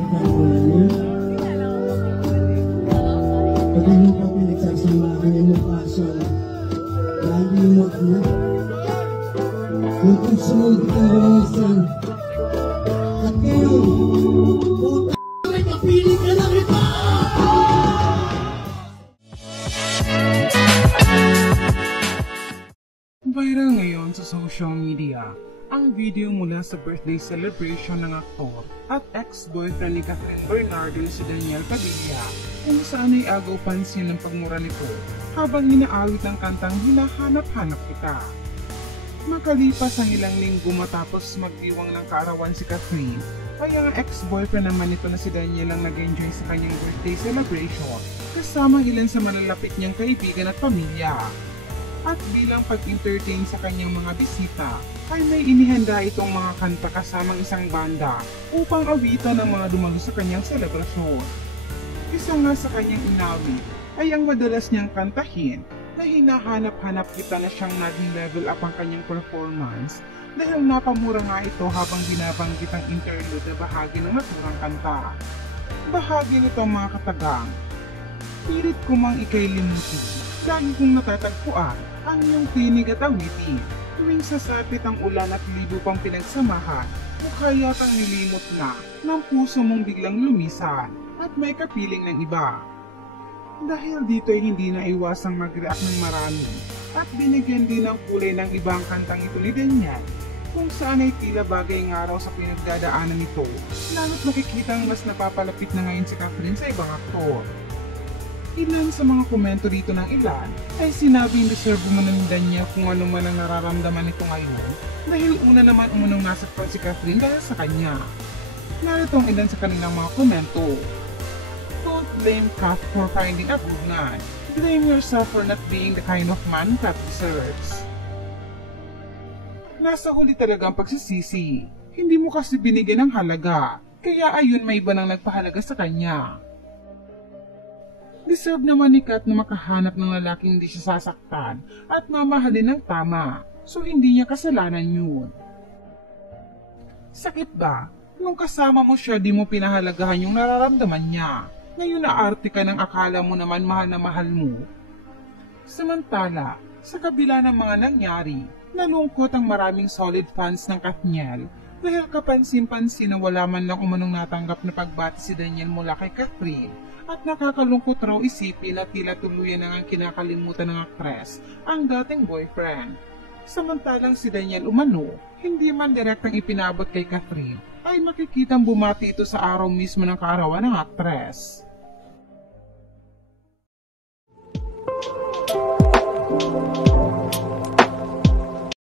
Atikan ko na niya. Pati mo pa pinagsasamahan yung mukha sa nalimot na. Kung gusto mong pinawasan. At ngayon, puta may kapili ka lang iba! Viral ngayon sa social media ang video mula sa birthday celebration ng aktor at ex-boyfriend ni Catherine Bernardo na si Daniel Padilla, kung saan ay agaw pansin ng pagmura nito habang inaawit ang kantang Hinahanap-hanap Kita. Makalipas ang ilang linggo matapos magdiwang ng kaarawan si Catherine, ay ang ex-boyfriend naman nito na si Daniel ang nag-enjoy sa kanyang birthday celebration kasama ilan sa malalapit niyang kaibigan at pamilya. At bilang pag-entertain sa kanyang mga bisita, ay may inihanda itong mga kanta kasamang isang banda upang awitan ng mga dumalo sa kanyang selebrasyon. Isa nga sa kanyang inawit ay ang madalas niyang kantahin na Hinahanap-hanap Kita na siyang naging level up ang kanyang performance dahil napamura nga ito habang binabanggit ang interlude na bahagi ng naturang kanta. Bahagi nito mga katagang, pilit ko mang ika'y limutin, lagi kong natatagpuan ang iyong tinig at awitin. Huwing sasapit ang ulan at libo pang pinagsamahan, mukha yatang nilimot na ng puso mong biglang lumisan at may kapiling ng iba. Dahil dito ay hindi na iwasang mag-react ng marami at binigyan din ng kulay ng ibang kantang ito ni Daniel, kung saan ay tila bagay nga raw sa pinagdadaanan nito, lalo't makikitang mas napapalapit na ngayon si Catherine sa ibang aktor. Ilan sa mga komento dito ng ilan ay sinabing deserve mo ng Daniel kung ano man ang nararamdaman nito ngayon dahil una naman umunong nasaktan si Catherine dahil sa kanya. Narito ang ilan sa kanilang mga komento. Don't blame Kath for finding a good man. Blame yourself for not being the kind of man Kath deserves. Nasa huli talaga ang pagsisisi. Hindi mo kasi binigyan ng halaga, kaya ayun may iba nang nagpahalaga sa kanya. Deserve naman ni Kat na makahanap ng lalaking hindi siya sasaktan at mamahalin ng tama, so hindi niya kasalanan yun. Sakit ba? Nung kasama mo siya di mo pinahalagahan yung nararamdaman niya. Ngayon naarte ka ng akala mo naman mahal na mahal mo. Samantala, sa kabila ng mga nangyari, nalungkot ang maraming solid fans ng Kathniel dahil kapansin-pansin na wala man lang umanong natanggap na pagbati si Daniel mula kay Catherine. At nakakalungkot raw isipin na tila tuluyan na ang kinakalimutan ng aktres ang dating boyfriend. Samantalang si Daniel umano, hindi man direktang ipinabot kay Catherine, ay makikitang bumati ito sa araw mismo ng kaarawan ng aktres.